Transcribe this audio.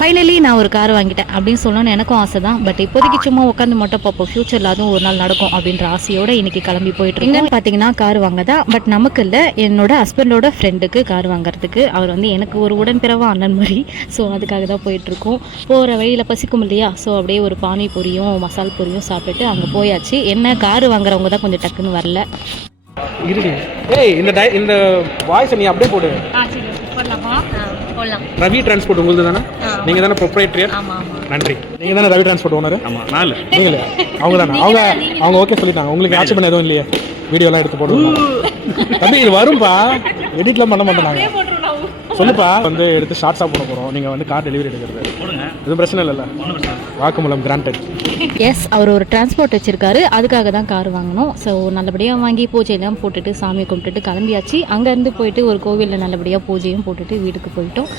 Finally நான் ஒரு car வாங்கிட்டேன் அப்படின்னு சொல்லணும்னு எனக்கும் ஆசை தான். பட் இப்போதைக்கு சும்மா உட்காந்து மட்டும் பார்ப்போம், ஃபியூச்சரில் அதுவும் ஒரு நாள் நடக்கும் அப்படின்ற ஆசையோடு இன்றைக்கி கிளம்பி போயிட்டு எங்கன்னு பார்த்தீங்கன்னா கார் வாங்க தான். பட் நமக்கு இல்லை, என்னோட ஹஸ்பண்டோட ஃப்ரெண்டுக்கு கார் வாங்குறதுக்கு. அவர் வந்து எனக்கு ஒரு உடன்பிறவா அண்ணன் மாதிரி. ஸோ அதுக்காக தான் போயிட்டுருக்கோம். போகிற வழியில் பசிக்கும் இல்லையா, ஸோ அப்படியே ஒரு பானிபூரியும் மசால் பூரியும் சாப்பிட்டுட்டு அங்கே போயாச்சு. என்ன கார் வாங்குறவங்க தான் கொஞ்சம் டக்குன்னு வரல. இருடி ஏய், இந்த வாய்ஸை நீ அப்படியே போடு. ரவி டிரான்ஸ்போர்ட் உங்களுக்கு தானே? நீங்கள் தானே ப்ரொப்ரைட்டர்? நன்றி. நீங்கள் தானே ரவி டிரான்ஸ்போர்ட் ஓனர்? ஆமாம். நாலு நீங்களே? அவங்க தானே? அவங்க ஓகே சொல்லிட்டாங்க. உங்களுக்கு ஆட்சி பண்ண எதுவும் இல்லையே? வீடியோலாம் எடுத்து போடுவோம் தம்பி, இது வரும்பா, எடிட்லாம் பண்ண மாட்டோம் நாங்கள். சொல்லுப்பா, வந்து எடுத்து ஷார்ட்ஸாக போட போகிறோம். நீங்கள் வந்து கார் டெலிவரி எடுக்கிறது எதுவும் பிரச்சனை இல்லைல்ல? வாக்குமூலம் கிராண்டட். எஸ், அவர் ஒரு டிரான்ஸ்போர்ட் வச்சுருக்காரு, அதுக்காக தான் கார் வாங்கணும். ஸோ நல்லபடியாக வாங்கி பூஜையெல்லாம் போட்டுட்டு சாமியை கும்பிட்டுட்டு கிளம்பியாச்சு. அங்கேருந்து போயிட்டு ஒரு கோவிலில் நல்லபடியாக பூஜையும் போட்டுட்டு வீட்டுக்கு போயிட்டோம்.